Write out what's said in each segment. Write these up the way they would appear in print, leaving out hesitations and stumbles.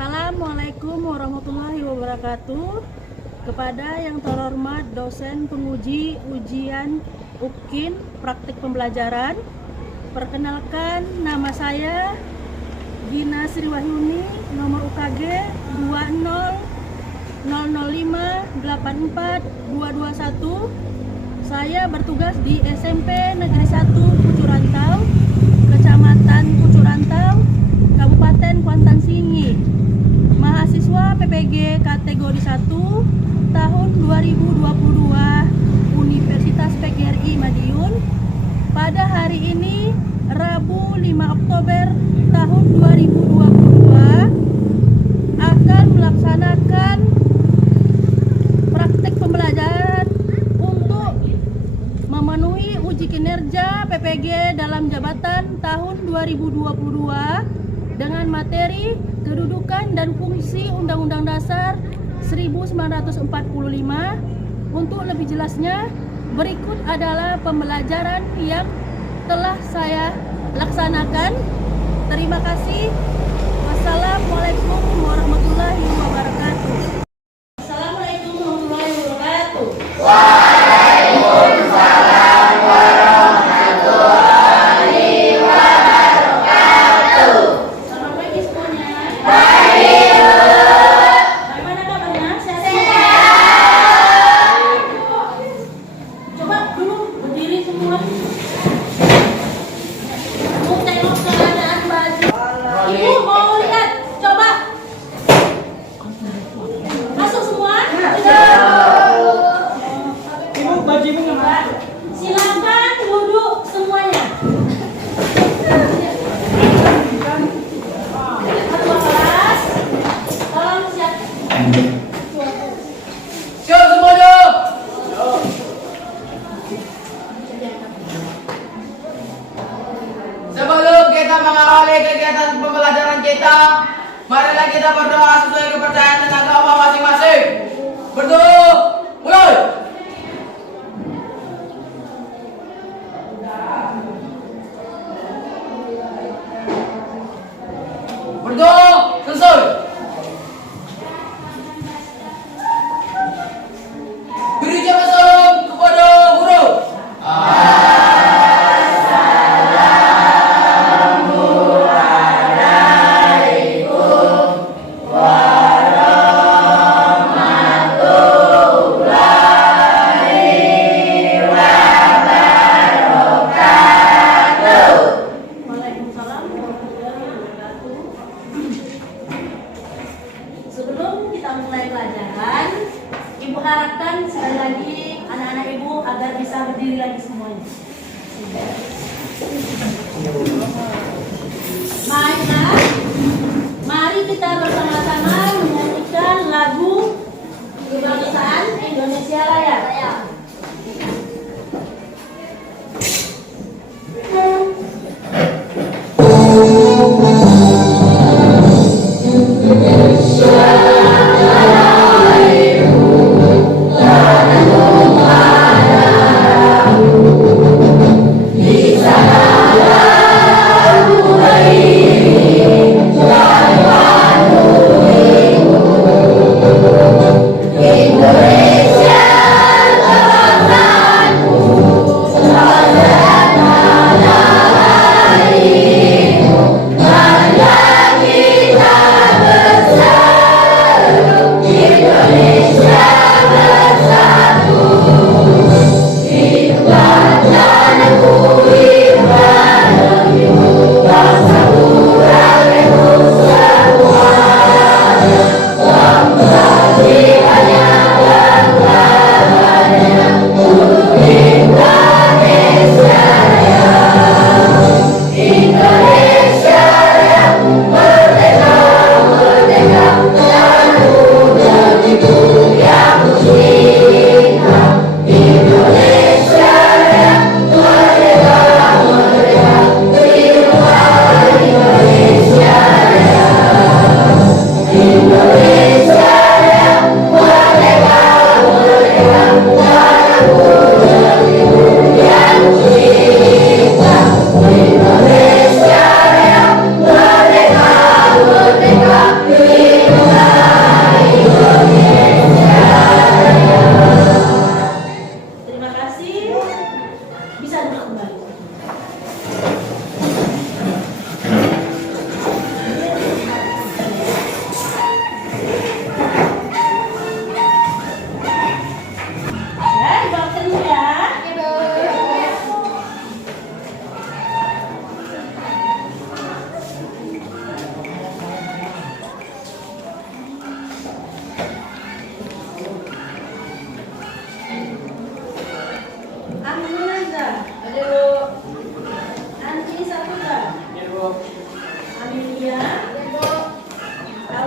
Assalamualaikum warahmatullahi wabarakatuh. Kepada yang terhormat dosen penguji ujian UKIN praktik pembelajaran, perkenalkan nama saya Gina Sriwahyuni, nomor UKG 20005842221. Saya bertugas di SMP Negeri 1 Pucurantau, Kecamatan Pucurantau, Kabupaten Kuantan Singi. Mahasiswa PPG kategori 1 tahun 2022 Universitas PGRI Madiun. Pada hari ini Rabu 5 Oktober tahun 2022 akan melaksanakan praktek pembelajaran untuk memenuhi uji kinerja PPG dalam jabatan tahun 2022 dengan materi kedudukan dan fungsi Undang-Undang Dasar 1945. Untuk lebih jelasnya, berikut adalah pembelajaran yang telah saya laksanakan. Terima kasih. Wassalamualaikum warahmatullahi wabarakatuh. Assalamualaikum warahmatullahi wabarakatuh. Waalaikumsalam warahmatullahi wabarakatuh. Selamat pagi semuanya. Baik. Bagaimana kabarnya? Sehat semua? Coba dulu berdiri semua. Mau tengok keadaan baju. Ibu mau lihat? Coba. Masuk semua? Ibu baju ibu nggak? Silakan duduk semuanya. Ketua kelas, tolong siap. Siap semuanya. Sebelum kita mengawali kegiatan pembelajaran kita, marilah kita berdoa sesuai kepercayaan dan agama masing-masing. Berdoa, mulai. Berdoa, selesai. Beri jawaban salam kepada guru. Waalaikumsalam warahmatullahi wabarakatuh. Sebelum kita mulai pelajaran, Ibu harapkan sekali lagi anak-anak Ibu agar bisa berdiri lagi semuanya. Baiklah, mari kita bersama-sama menyanyikan lagu kebangsaan Indonesia Raya. Indonesia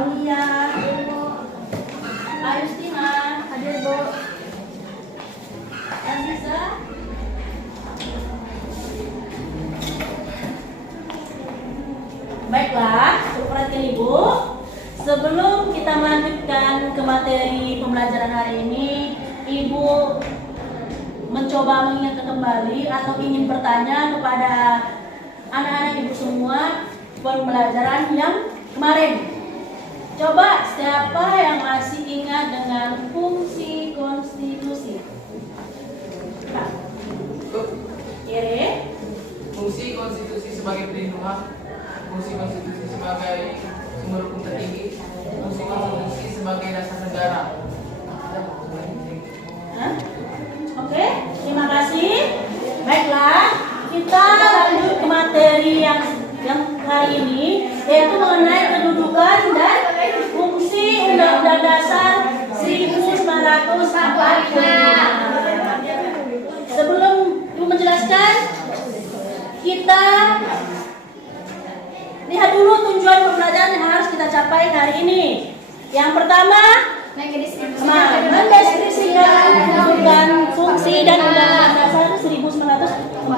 Aulia, Ayustina, hadir Bu. Aziza. Baiklah, perhatian Ibu. Sebelum kita melanjutkan ke materi pembelajaran hari ini, Ibu mencoba mengingat kembali atau ingin bertanya kepada anak-anak Ibu semua pembelajaran yang kemarin. Coba siapa yang masih ingat dengan fungsi konstitusi? Pak. Kiri. Fungsi konstitusi sebagai pelindungan, fungsi konstitusi sebagai sumber hukum tertinggi, fungsi konstitusi sebagai dasar negara. Hah? Oke, terima kasih. Baiklah, kita lanjut ke materi yang hari ini, yaitu mengenai kedudukan dan fungsi Undang-Undang Dasar 1945. Sebelum Ibu menjelaskan, kita lihat dulu tujuan pembelajaran yang harus kita capai hari ini. Yang pertama, mendeskripsikan kedudukan, fungsi dan Undang-Undang Dasar 1945.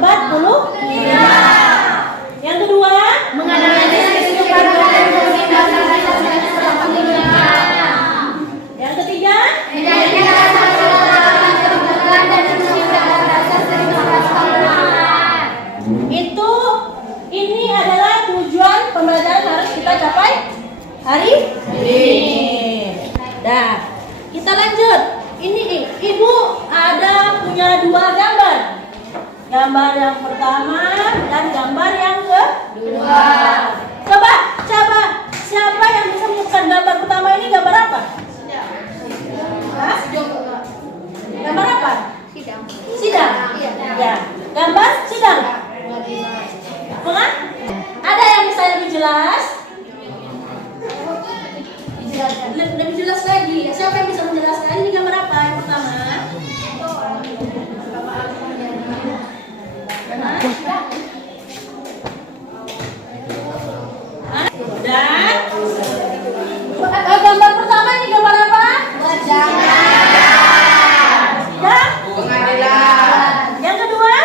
Yang kedua, mendeskripsikan fungsi dan Undang-Undang Dasar 1945. Yang ketiga, ini adalah tujuan pembelajaran harus kita capai hari ini. Dah, kita lanjut. Ini Ibu ada punya dua gambar. Gambar yang pertama dan gambar yang kedua. Coba siapa yang bisa menyebutkan gambar pertama ini gambar apa? Hah? Gambar apa? Sidang. Ya. Gambar sidang. Bukan? Ada yang bisa lebih jelas? Lebih jelas lagi. Siapa yang bisa menjelaskan ini gambar apa yang pertama? Dan gambar pertama ini gambar apa? Dan Pengadilan. yang kedua?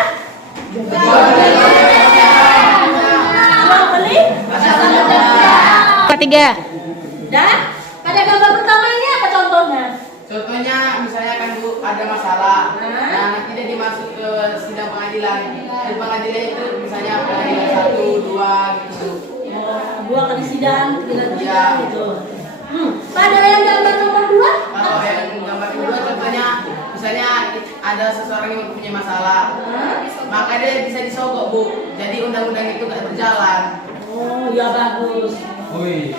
Ketiga. Dan pada gambar pertama ini apa contohnya? Contohnya misalnya kan Bu ada masalah. Nah, nanti dia dimasuk ke sidang pengadilan. Di pengadilan itu misalnya pengadilan 1, 2 gitu. Dua kali sidang, tiga kali sidang Ya. gitu. Pada yang gambar nomor 2? Kalau yang gambar kedua contohnya misalnya ada seseorang yang mempunyai masalah. Maka dia bisa disogok Bu. Jadi undang-undang itu nggak berjalan. Oh, ya bagus. Woi.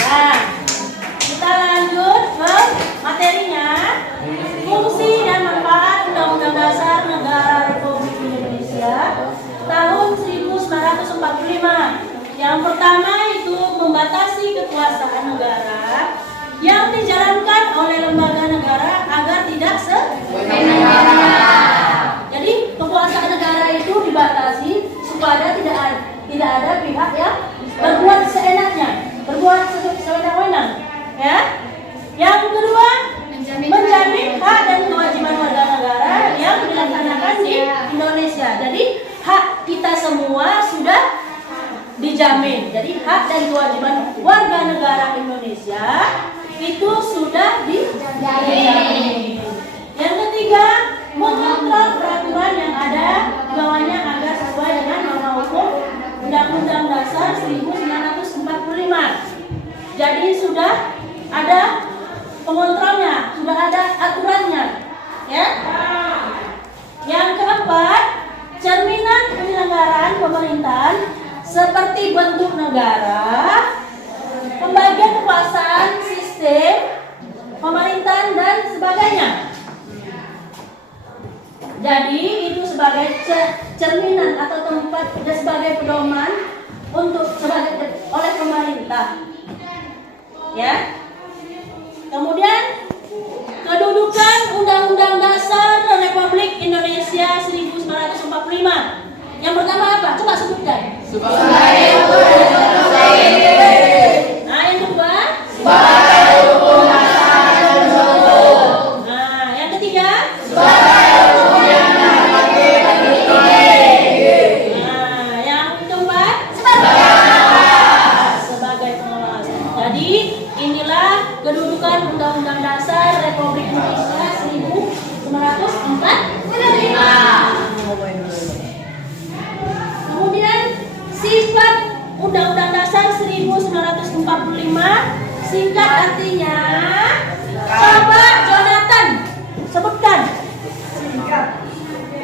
Nah, kita lanjut ke materinya. Fungsi dan manfaat Undang-Undang Dasar Negara Republik Indonesia tahun 1945. Yang pertama itu membatasi kekuasaan negara yang dijalankan oleh lembaga negara agar tidak Jadi kekuasaan negara itu dibatasi supaya tidak ada pihak yang berbuat seenaknya, berbuat sewenang-wenang. Ya. Yang kedua, menjamin hak dan kewajiban warga negara yang dilaksanakan di Indonesia. Jadi hak kita semua sudah dijamin. Jadi hak dan kewajiban warga negara Indonesia itu sudah dijamin. Yang ketiga, mengontrol peraturan yang ada di bawahnya agar sesuai dengan norma hukum Undang-Undang Dasar 1945. Jadi sudah ada pengontrolnya, sudah ada aturannya, ya. Yang keempat, cerminan penyelenggaraan pemerintahan seperti bentuk negara, pembagian kekuasaan, sistem pemerintahan dan sebagainya. Jadi itu sebagai cerminan atau tempat dan sebagai pedoman oleh pemerintah. Ya. Kemudian kedudukan Undang-Undang Dasar Republik Indonesia 1945. Yang pertama apa? Coba Nah, yang kedua. Nah, yang ketiga. Nah, yang keempat. Sebagai pengawas. Jadi, inilah kedudukan Undang-Undang Dasar Republik Indonesia 1945. Kemudian sifat Undang-Undang Dasar 1945, singkat artinya. Coba Jonathan sebutkan.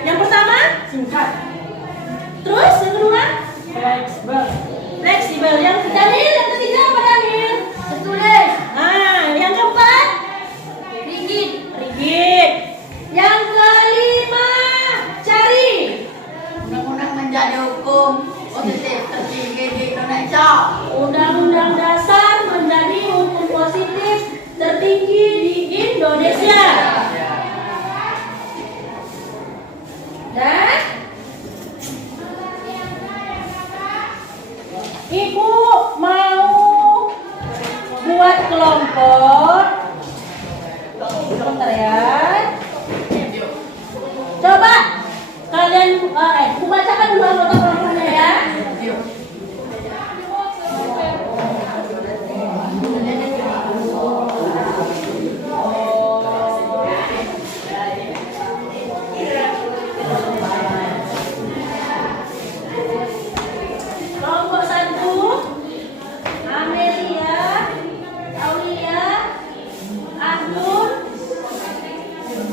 Yang pertama Singkat. terus yang kedua Fleksibel. fleksibel, yang ketiga apa Daniel? Tertulis. Nah, yang keempat rigid. Yang kelima cari. Undang-undang menjadi hukum positif tertinggi di Indonesia. Undang-Undang Dasar menjadi hukum positif tertinggi di Indonesia. Dan Ibu mau buat kelompok. Sebentar ya. Coba kalian aku bacakan dulu anggota kelompoknya ya. Kelompok 1, Amelia, Aulia, Ahnur,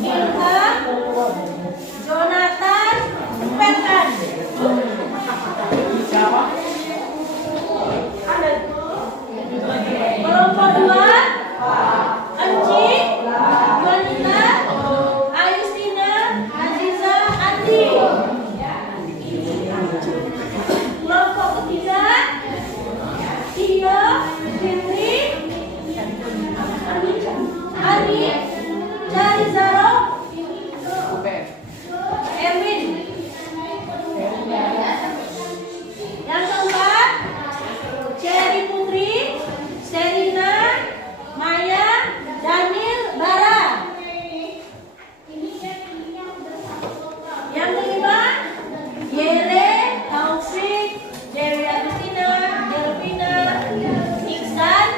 Ilham, Jonathan, Pekan. Kelompok 2, Anci, Juanita, Ayustina, Aziza, Andi. Kelompok ketiga, Tio, Fitri, Ani, Charizaro, Erwin. Yang keempat, Cherry Putri, Serina, Maya, Daniel, Bara. Yang kelima, Yere, Taufik, Dewi Agustina, Delvina, Iksan,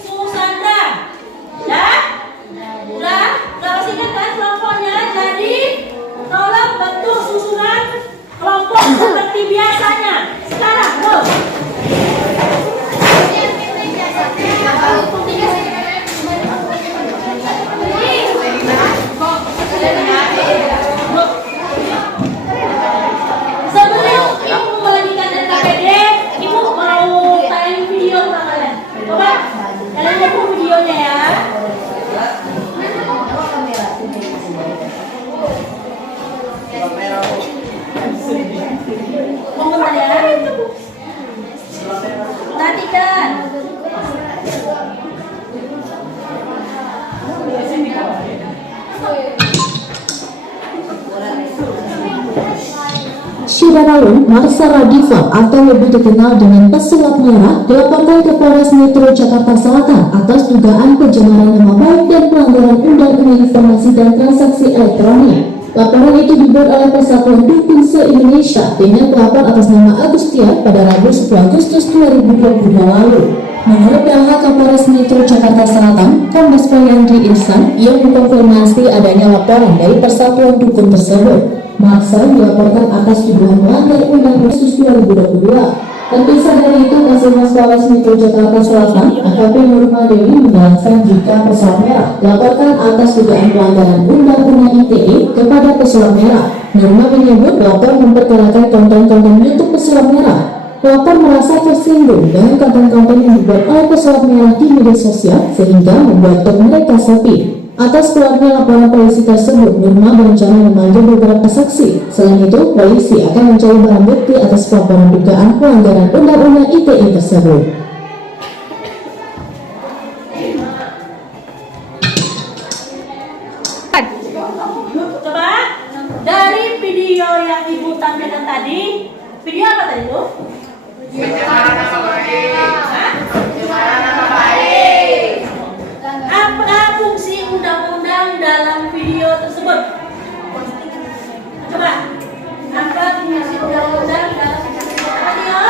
Susandra. Udah kasih ingat kan kelompoknya. Jadi tolong bentuk susunan kelompok seperti biasanya. Sekarang, go. Sebelum Ibu melanjutkan dari KPD, Ibu mau tayang video sama kalian. Coba kalian lihat videonya ya. Mohon ya. Perhatikan. Syiraralun Marsa Radifa atau lebih dikenal dengan pesulap merah dilaporkan ke Polres Metro Jakarta Selatan atas dugaan pencemaran nama baik dan pelanggaran Undang-Undang Informasi dan Transaksi Elektronik. Laporan itu dibuat oleh Persatuan Dukun se-Indonesia dengan pelapor atas nama Agustian pada Rabu 10 Agustus 2022 lalu. Menurut pihak Kapolres Metro Jakarta Selatan, Kombes Pol Yandri Ihsan, ia mengkonfirmasi adanya laporan dari Persatuan Dukun tersebut. Marcel dilaporkan atas tuduhan melanggar Undang-Undang Agustus 2022. Terpisah dari itu, Kasubag Polres Metro Jakarta Selatan, AKP Nurma Dewi menjelaskan jika pesulap merah dilaporkan atas dugaan pelanggaran Undang-Undang ITE kepada pesulap merah. Nurma menyebut pelapor memperkarakan konten-konten YouTube pesulap merah. Pelapor merasa tersinggung dengan konten-konten yang dibuat oleh pesulap merah di media sosial sehingga membuat top mereka sepi. Atas keluarnya laporan polisi tersebut, Nurma berencana memanggil beberapa saksi. Selain itu, polisi akan mencari barang bukti atas laporan dugaan pelanggaran Undang-Undang ITE tersebut. Coba dari video yang Ibu tampilkan tadi, video apa itu? Pencemaran nama baik. Pencemaran nama baik. Apa fungsi undang-undang dalam video tersebut? Coba. Apa fungsi undang-undang dalam video?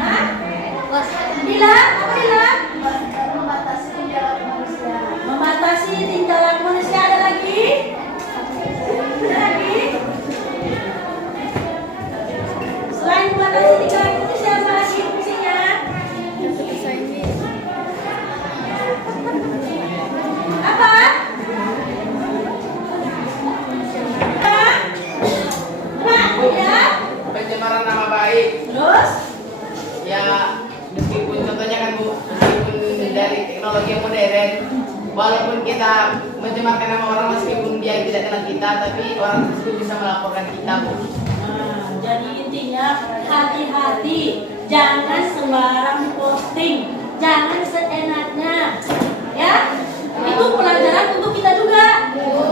Hah? Bilang, apa bilang? Membatasi tingkah laku manusia. Ada lagi? Ada lagi? Selain membatasi tingkah laku manusia, apa lagi fungsinya? Apa? Ya. Pencemaran nama baik. Terus? Ya, meskipun contohnya kan Bu, meskipun dari teknologi yang modern, walaupun kita mencemarkan nama orang meskipun dia tidak kenal kita, tapi orang tersebut bisa melaporkan kita Bu. Nah, jadi intinya hati-hati, jangan sembarang posting, jangan seenaknya, ya. Itu pelajaran untuk kita juga,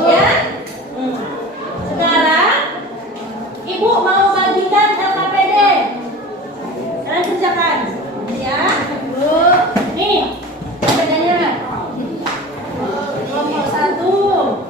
ya. Sekarang Ibu mau bagikan LKPD, kalian kerjakan, ya. Nih, LKPD-nya. Nomor 1.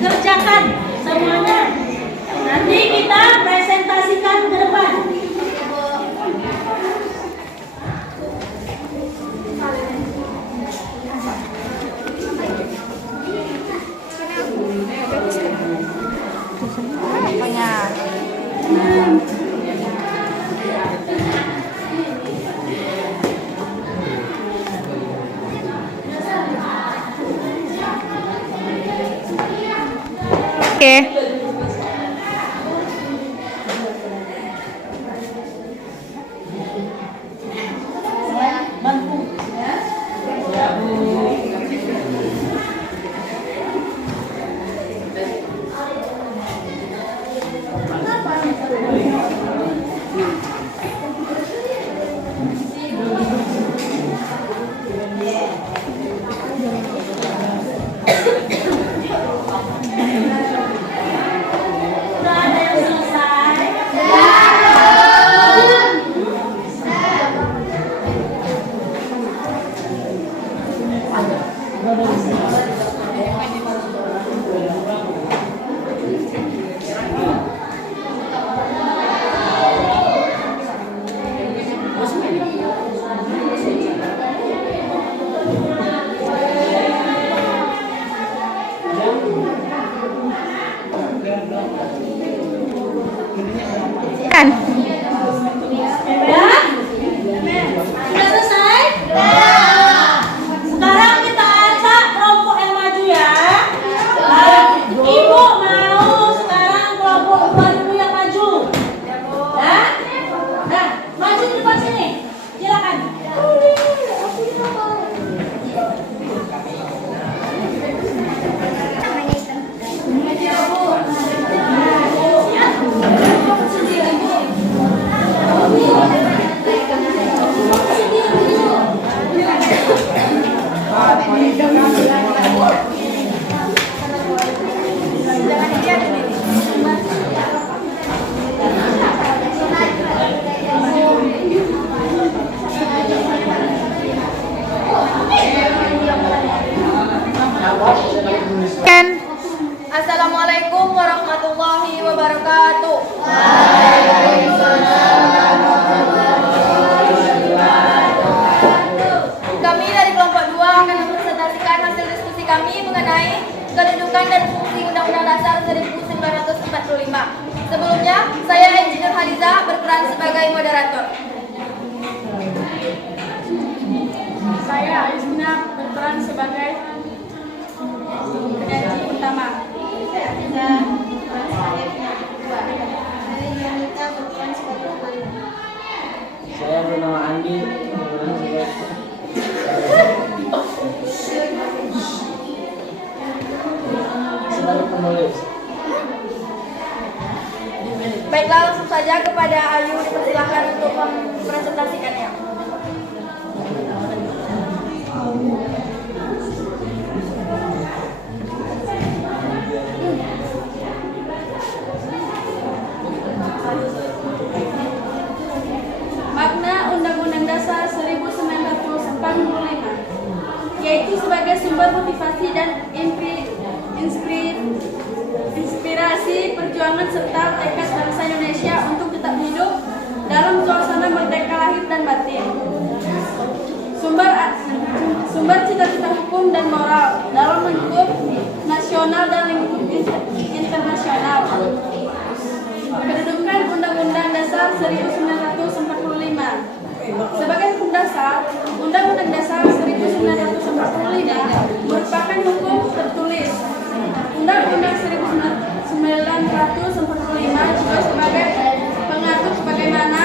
Kerjakan semuanya. Nanti kita presentasikan ke depan. Oke. Udah ada yang selesai? Kan? Udah? Sudah selesai? Sekarang kita ajak kelompok yang maju ya. Ibu mau sekarang kelompok baru yang maju. Ya? Nah, maju di depan sini. Silakan. Kan? Assalamualaikum warahmatullahi wabarakatuh. Kami dari kelompok 2 akan mempresentasikan hasil diskusi kami mengenai kedudukan dan fungsi Undang-Undang Dasar 1945. Sebelumnya, saya Engineer Haliza berperan sebagai moderator. Saya Aisna berperan sebagai penyaji utama. Saya berperan sebagai penyaji kedua. Baiklah, langsung saja kepada Ayu dipersilakan untuk mempresentasikannya. Makna Undang-Undang Dasar 1945, yaitu sebagai sumber motivasi dan inspirasi perjuangan serta tekad bangsa Indonesia untuk tetap hidup dalam suasana merdeka lahir dan batin. Sumber cita-cita hukum dan moral dalam lingkup nasional dan lingkup internasional. Kedudukan Undang-Undang Dasar 1945 sebagai hukum dasar, Undang-Undang Dasar 1945 merupakan hukum tertulis. Undang-Undang 1945 juga sebagai pengatur bagaimana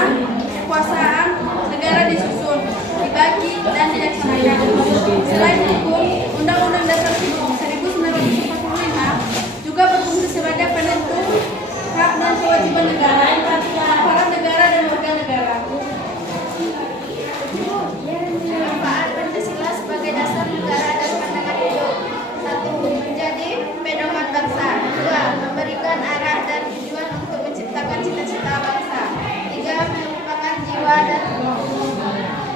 kekuasaan negara disusun, dibagi, dan dilaksanakan. Selain hukum, Undang-Undang Dasar 1945 juga berfungsi sebagai penentu hak dan kewajiban negara, aparat negara dan warga negara. Manfaat Pancasila sebagai dasar negara dan pandangan hidup. 1. Menjadi pedoman bangsa. 2. Memberikan arah dan tujuan untuk menciptakan cita-cita bangsa. 3. Merupakan jiwa dan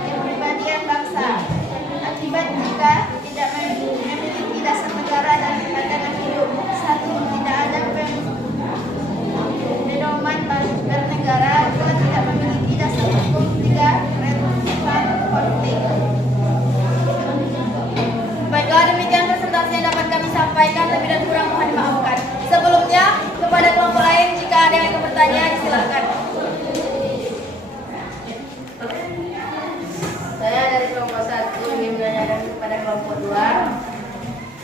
kepribadian bangsa. Akibat jika tidak memiliki dasar negara dan pandangan hidup. 1. Tidak ada pedoman bernegara. 2. Tidak memiliki dasar hukum. 3. Relevan politik. Baiklah, demikian presentasi yang dapat kami sampaikan. Lebih dan kurang mohon dimaafkan. Sebelumnya, kepada kelompok lain jika ada yang ingin bertanya, silakan. Saya dari kelompok 1 ingin menanyakan kepada kelompok 2,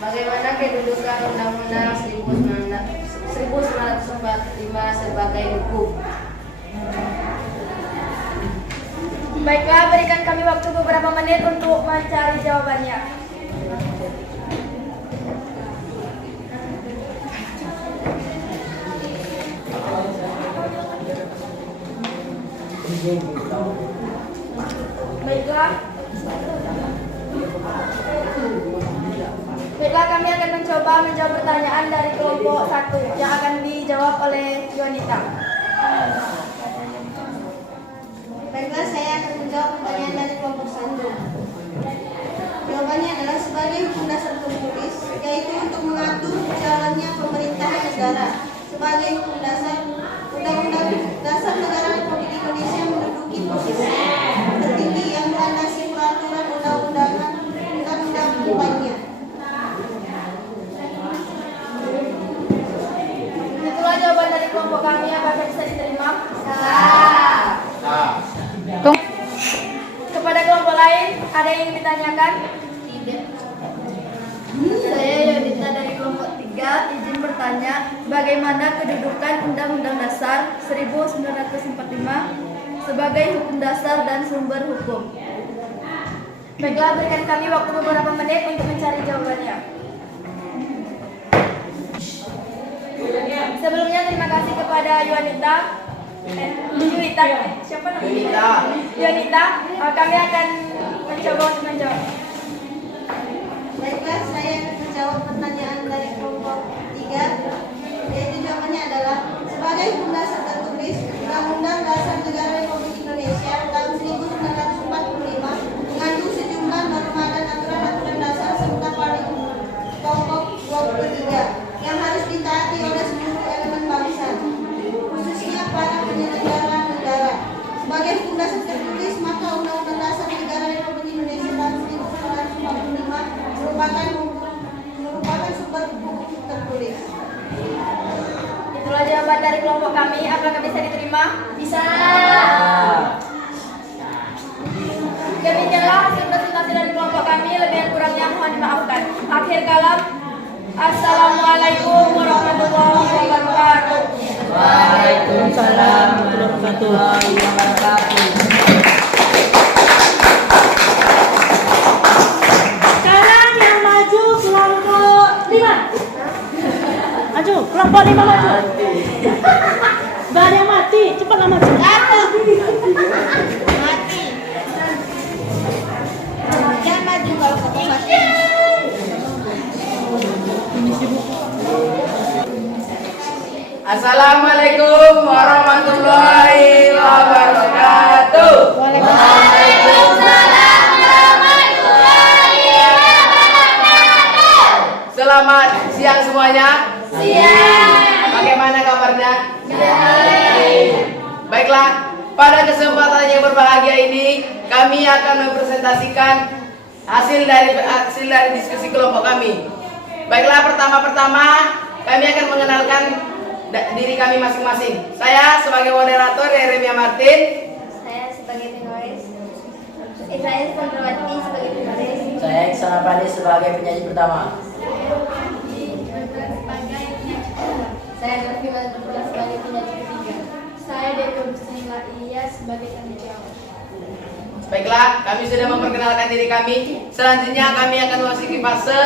bagaimana kedudukan Undang-Undang 1945 sebagai hukum? Baiklah, berikan kami waktu beberapa menit untuk mencari jawabannya. Baiklah, kami akan mencoba menjawab pertanyaan dari kelompok 1 yang akan dijawab oleh Yonita. Baiklah, saya akan menjawab pertanyaan dari kelompok 1. Jawabannya adalah sebagai hukum dasar tertulis, yaitu untuk mengatur jalannya pemerintahan negara. Sebagai hukum dasar, Undang-Undang Dasar Negara Republik Indonesia menduduki posisi tertinggi yang melandasi peraturan undang-undangan lainnya. Itulah jawaban dari kelompok kami. Apakah bisa diterima? Kepada kelompok lain, ada yang ingin ditanyakan? Tidak. Saya Yonita dari kelompok 3 izin bertanya, bagaimana kedudukan Undang-Undang Dasar 1945 sebagai hukum dasar dan sumber hukum? Baiklah, berikan kami waktu beberapa menit untuk mencari jawabannya. Sebelumnya terima kasih kepada Yonita. Siapa namanya? Yonita. Kami akan mencoba untuk menjawab. Baiklah, saya akan menjawab pertanyaan dari kelompok 3, yaitu jawabannya adalah sebagai hukum dasar tertulis, Undang-Undang Dasar Negara Republik Indonesia tahun 1945 mengandung sejumlah norma dan aturan-aturan dasar serta pokok 23 yang harus ditaati oleh seluruh elemen bangsa, khususnya para penyelenggara negara. Sebagai hukum dasar tertulis, maka Undang-Undang Dasar Negara Republik Indonesia tahun 1945 merupakan sumber hukum tertulis. Itulah jawaban dari kelompok kami. Apakah bisa diterima? Bisa. Demikianlah hasil presentasi dari kelompok kami. Lebih dan kurangnya mohon dimaafkan. Akhir kalam, Assalamualaikum warahmatullahi wabarakatuh. Waalaikumsalam warahmatullahi wabarakatuh. Sekarang yang maju kelompok 5. Maju, kelompok 5 maju. Gak ada yang maju. Assalamualaikum warahmatullahi wabarakatuh. Waalaikumsalam warahmatullahi wabarakatuh. Selamat siang semuanya. Siang. Bagaimana kabarnya? Baik. Baiklah, pada kesempatan yang berbahagia ini kami akan mempresentasikan hasil dari diskusi kelompok kami. Baiklah, pertama-tama kami akan mengenalkan diri kami masing-masing. Saya sebagai moderator Yeremia Martin. Saya sebagai penulis. Israel Pondrawati sebagai penulis. Saya Iksan Apadi sebagai penyanyi pertama. Saya Raffi Malbura sebagai penyanyi ketiga. Saya Dewi Husnila Iya sebagai tanda jawab. Baiklah, kami sudah memperkenalkan diri kami. Selanjutnya kami akan memasuki fase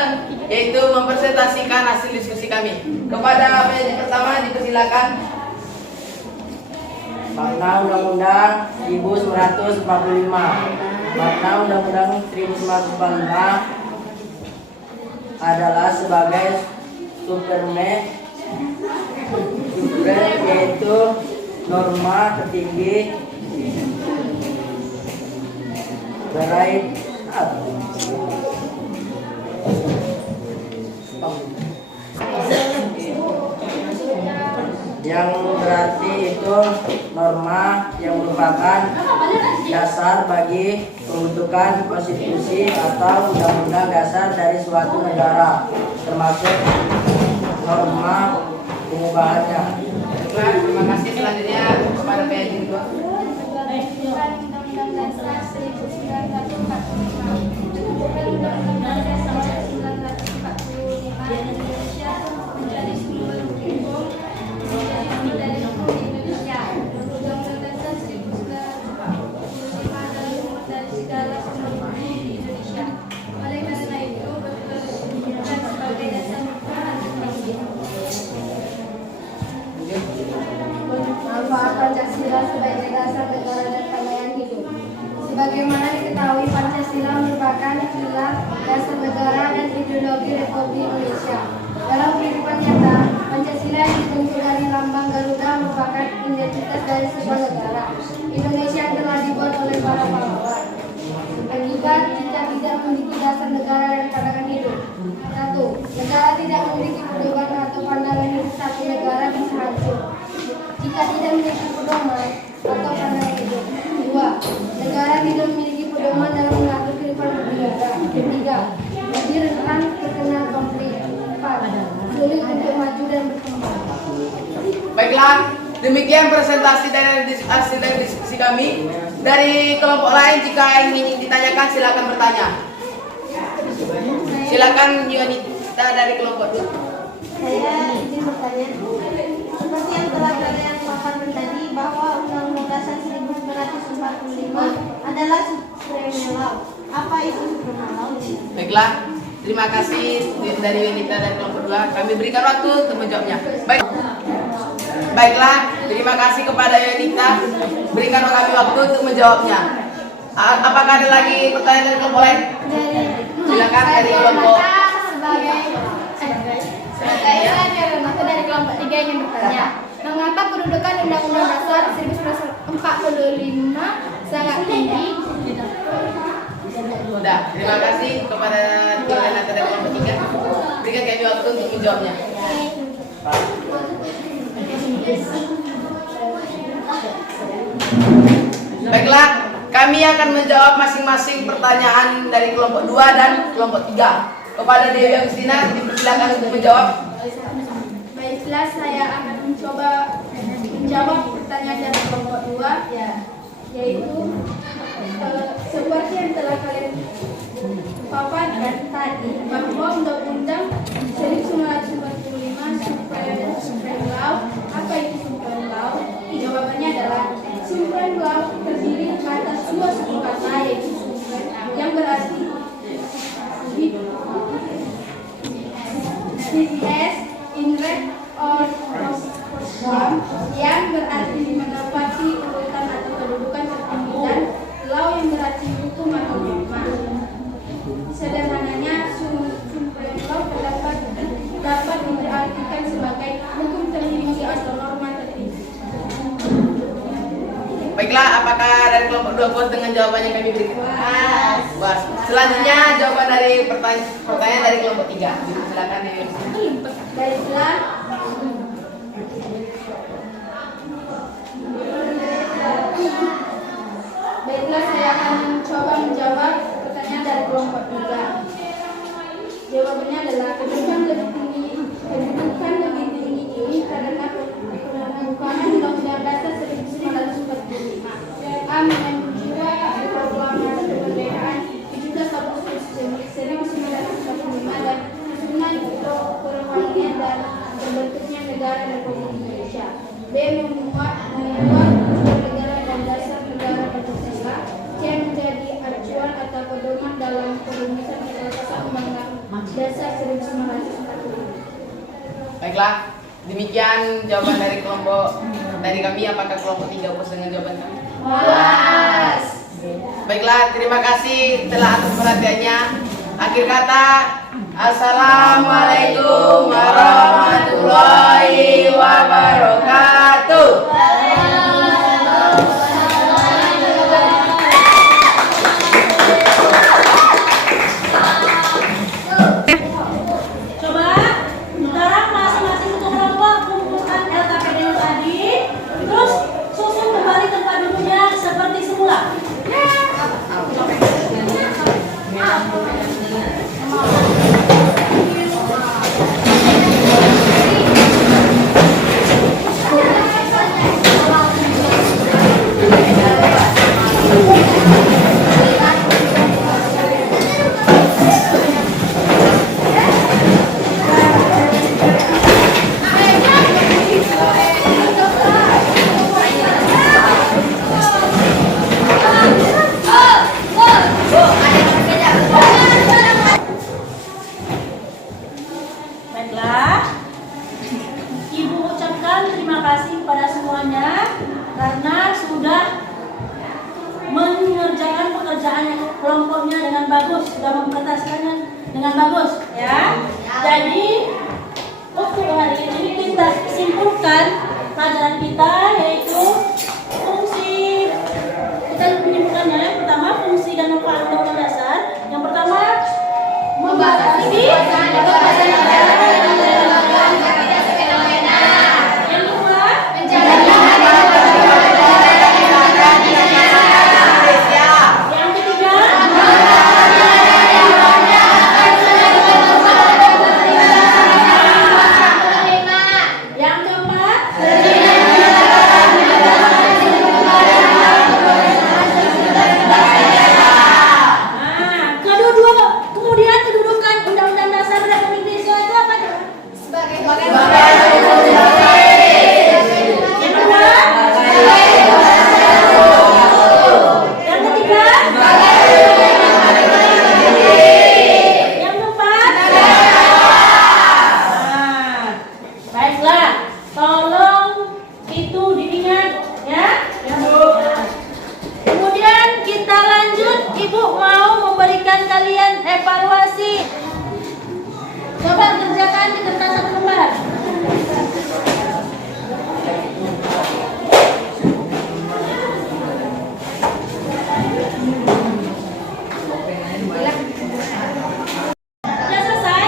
yaitu mempresentasikan hasil diskusi kami. Kepada penyanyi pertama dipersilakan. Makna Undang-Undang 1945. Makna Undang-Undang 1945 adalah sebagai supreme yaitu norma tertinggi syariat yang berarti itu norma yang merupakan dasar bagi pembentukan konstitusi atau undang-undang dasar dari suatu negara, termasuk norma pengubahannya. Baiklah, terima kasih. Selanjutnya kepada penyanyi kedua. Undang-Undang Dasar 1945. Undang-Undang Dasar 1945 Indonesia menjadi sumber hukum dari Indonesia. Undang-Undang Dasar 1945 adalah sumber dari segala sumber hukum di Indonesia. Oleh karena itu, berkedudukan sebagai dasar hukum tertinggi. Manfaat Pancasila sebagai dasar negara dan pelayan hidup. Sebagaimana diketahui, Pancasila merupakan pilar dasar negara dan ideologi Republik Indonesia. Dalam kehidupan nyata, Pancasila yang dibentuk dari lambang Garuda merupakan identitas dari sebuah negara Indonesia yang telah dibuat oleh para pahlawan. Akibat jika tidak memiliki dasar negara dan pandangan hidup. 1. Negara tidak memiliki pedoman atau pandangan hidup, satu negara bisa hancur jika tidak memiliki pedoman atau pandangan hidup. 2. Negara tidak memiliki pedoman dalam mengatur kehidupan bernegara. 3. Lebih rentan terkena konflik. 4. Sulit untuk maju dan berkembang. Baiklah, demikian presentasi dari hasil dari diskusi kami. Dari kelompok lain jika ingin ditanyakan silakan bertanya. Silakan Yunita dari kelompok 2. Saya izin bertanya. Seperti yang telah kalian paparkan tadi bahwa Undang-Undang Dasar 1945 adalah supreme law. Apa itu supreme law? Baiklah, terima kasih dari Yunita dari kelompok 2. Kami berikan waktu untuk menjawabnya. Baiklah, terima kasih kepada Yunita. Berikan kami waktu untuk menjawabnya. Apakah ada lagi pertanyaan dari kelompok lain? Silakan dari kelompok. Saya dari kelompok 3 ingin bertanya, mengapa kedudukan Undang-Undang Dasar 1945 sangat tinggi? Sudah, terima kasih kepada Yunita dari kelompok 3. Berikan kami waktu untuk menjawabnya. Baiklah, kami akan menjawab masing-masing pertanyaan dari kelompok 2 dan kelompok 3. Kepada Dewi Agustina, dipersilakan untuk menjawab. Baiklah, saya akan mencoba menjawab pertanyaan dari kelompok 2, yaitu seperti yang telah kalian paparkan tadi bahwa Undang-Undang 1945 Supreme Law. Apa itu Supreme Law? Jawabannya adalah Supreme Law terdiri atas dua suku kata, yaitu supreme yang berarti business in red or program yang berarti menepati urutan atau kedudukan tertinggi, dan law yang berarti hukum atau norma. Sederhananya, Supreme Law Baiklah, apakah dari kelompok 2 puas dengan jawabannya kami berikan? Puas. Selanjutnya jawaban dari pertanyaan dari kelompok 3. Silakan nih. Baiklah. Baiklah, saya akan mencoba menjawab pertanyaan dari kelompok 3. Jawabannya adalah kedudukan lebih tinggi ini karena pengukuhan Undang-Undang Dasar 1945. A. Menyambut juga proklamasi kemerdekaan 17 Agustus 1945 dan susunan perwakilan dan terbentuknya negara Republik Indonesia. B. Membuat negara dan dasar negara Pancasila. C. Menjadi acuan atau pedoman dalam perumusan keputusan Undang-Undang Dasar 1945. Baiklah, demikian jawaban dari kami. Apakah kelompok 3 puas dengan jawaban kami? Puas. Baiklah, terima kasih telah atas perhatiannya. Akhir kata, Assalamualaikum warahmatullahi wabarakatuh. Coba sekarang masing-masing untuk kelompok kumpulkan LKPD tadi, terus susun kembali tempat duduknya seperti semula. Baiklah, Ibu ucapkan terima kasih kepada semuanya karena sudah mengerjakan pekerjaan kelompoknya dengan bagus, sudah mempresentasikannya dengan bagus, ya. Jadi untuk hari ini kita simpulkan pelajaran kita, yaitu fungsi. Kita menyimpulkannya. Yang pertama, fungsi dan manfaat Undang-Undang Dasar. Yang pertama, membatasi evaluasi. Coba kerjakan di kertas satu lembar. Sudah selesai?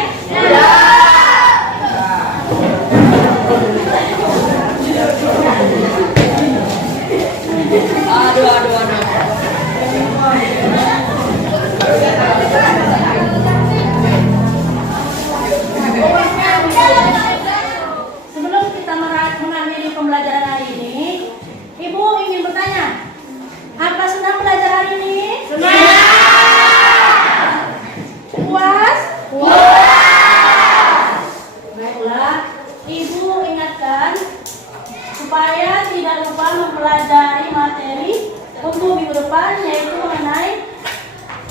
Sebelum kita mengakhiri pembelajaran hari ini, Ibu ingin bertanya, apa senang belajar hari ini? Senang. Puas? Puas. Baiklah, Ibu ingatkan supaya tidak lupa mempelajari materi untuk minggu depan, yaitu mengenai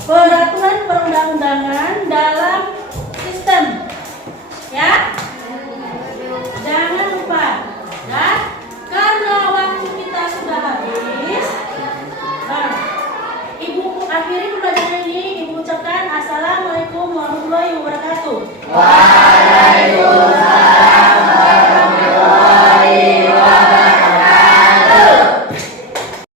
peraturan perundang-undangan dalam sistem, ya.